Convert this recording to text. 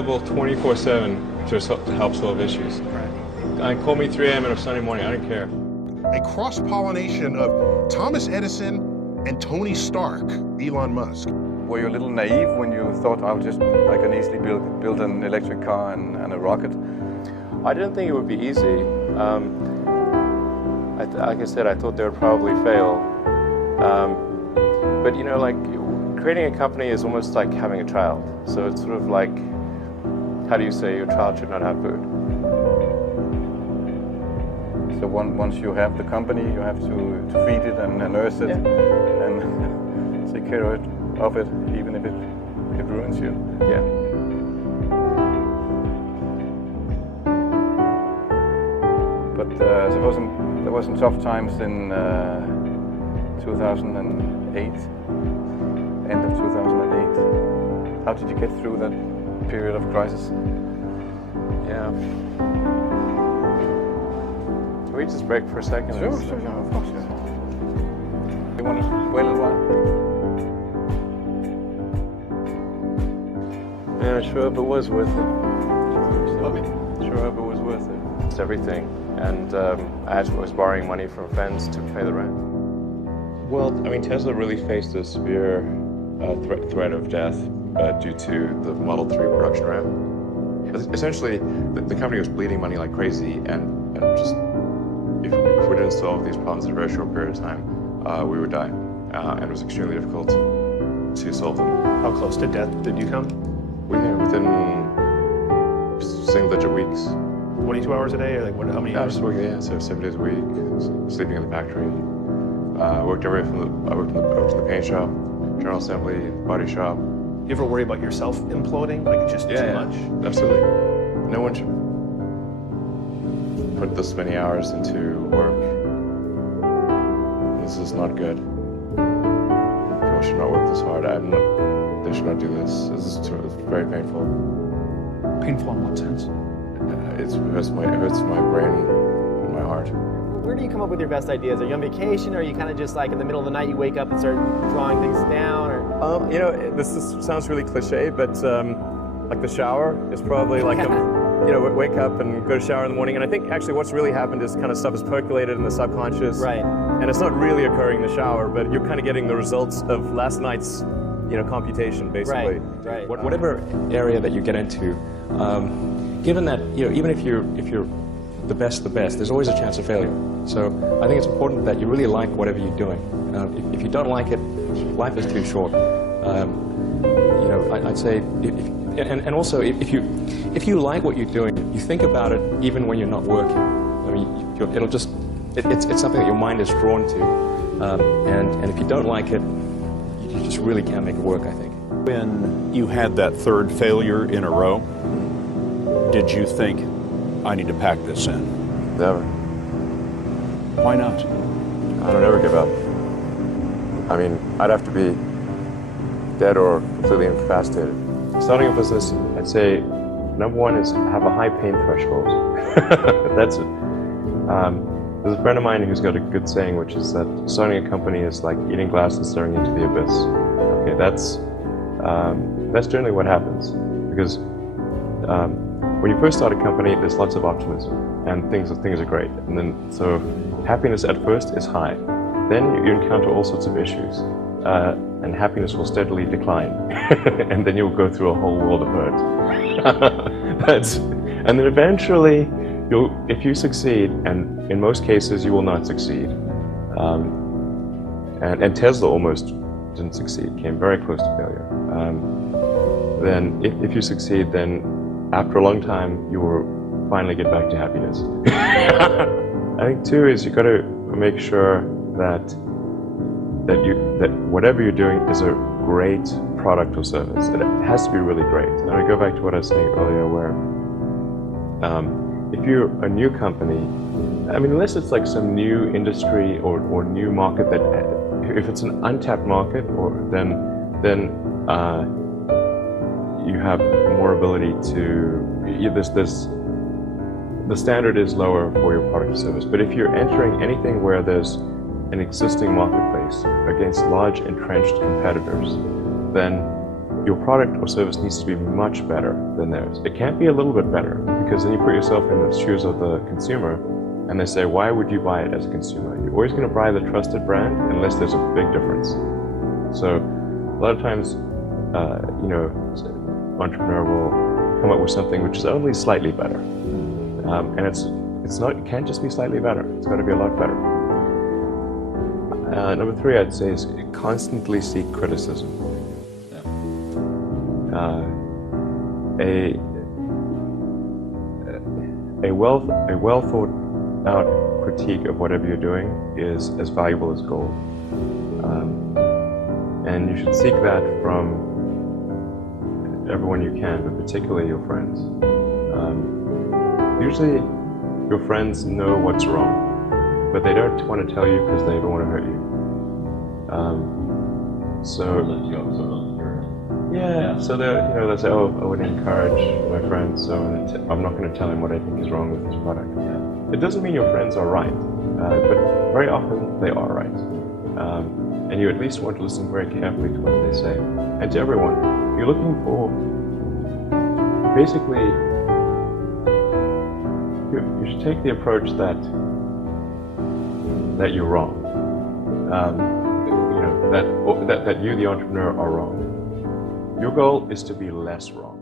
available 24/7 to help solve issues. Right. Call me 3 a.m. on a Sunday morning, I don't care. A cross-pollination of Thomas Edison and Tony Stark, Elon Musk. Were you a little naive when you thought I can easily build an electric car and a rocket? I didn't think it would be easy. Like I said, I thought they would probably fail. But you know, like creating a company is almost like having a child. So it's sort of like, how do you say your child should not have food? So once you have the company, you have to feed it and nurse it and take care of it, even if it ruins you. Yeah. But suppose there were some tough times in 2008, end of 2008. How did you get through that period of crisis? Yeah. Can we just break for a second? Sure, of course. Yeah. You want to wait a little while? Man, I sure hope it was worth it. Sure hope it was worth it. It's everything. And I was borrowing money from friends to pay the rent. Well, I mean, Tesla really faced a severe threat of death due to the Model 3 production ramp. Essentially, the company was bleeding money like crazy, and just if we didn't solve these problems in a very short period of time, we would die. And it was extremely difficult to solve them. How close to death did you come? Within single-digit weeks. 22 hours a day, or like what? How many hours? Just working, so 7 days a week, sleeping in the factory. Worked I worked in the paint shop, general assembly, body shop. You ever worry about yourself imploding, like just too much? Absolutely. No one should put this many hours into work. This is not good. People should not work this hard. They should not do this. This is very painful. Painful in what sense? It hurts my brain and my heart. Where do you come up with your best ideas? Are you on vacation, or are you kind of just like in the middle of the night you wake up and start drawing things down? Or you know, sounds really cliche, but like the shower is probably like wake up and go to shower in the morning. And I think actually what's really happened is kind of stuff is percolated in the subconscious. Right. And it's not really occurring in the shower, but you're kind of getting the results of last night's computation, basically. Right. Whatever area that you get into, given that even if you're the best, there's always a chance of failure. So I think it's important that you really like whatever you're doing. If you don't like it, life is too short. I'd say, and also if you like what you're doing, you think about it even when you're not working. I mean, it's something that your mind is drawn to, and if you don't like it, you just really can't make it work, I think. When you had that third failure in a row, did you think, I need to pack this in? Never. Why not? I don't ever give up. I mean, I'd have to be dead or completely incapacitated. Starting a business, I'd say, number one is have a high pain threshold. That's it. There's a friend of mine who's got a good saying, which is that starting a company is like eating glass and staring into the abyss. Okay, that's generally what happens, because when you first start a company, there's lots of optimism and things are great, and then so happiness at first is high. Then you encounter all sorts of issues, and happiness will steadily decline, and then you'll go through a whole world of hurt. And then eventually, if you succeed, and in most cases you will not succeed, and Tesla almost didn't succeed, came very close to failure. Then if you succeed, then after a long time, you will finally get back to happiness. I think too is you got to make sure that whatever you're doing is a great product or service. It has to be really great. And I go back to what I was saying earlier, where if you're a new company, I mean, unless it's like some new industry or new market that, if it's an untapped market, then you have more ability to, the standard is lower for your product or service. But if you're entering anything where there's an existing marketplace against large entrenched competitors, then your product or service needs to be much better than theirs. It can't be a little bit better, because then you put yourself in the shoes of the consumer and they say, why would you buy it as a consumer? You're always going to buy the trusted brand unless there's a big difference. So a lot of times, you know, an entrepreneur will come up with something which is only slightly better. And it can't just be slightly better. It's got to be a lot better. Number 3, I'd say, is constantly seek criticism. A well thought out critique of whatever you're doing is as valuable as gold. And you should seek that from everyone you can, but particularly your friends. Usually your friends know what's wrong, but they don't want to tell you because they don't want to hurt you. So they'll say, oh, I would encourage my friends, so I'm not going to tell him what I think is wrong with this product. It doesn't mean your friends are right, but very often they are right. And you at least want to listen very carefully to what they say. And to everyone, if you're looking for, basically, you should take the approach that you're wrong. You know, that you, the entrepreneur, are wrong. Your goal is to be less wrong.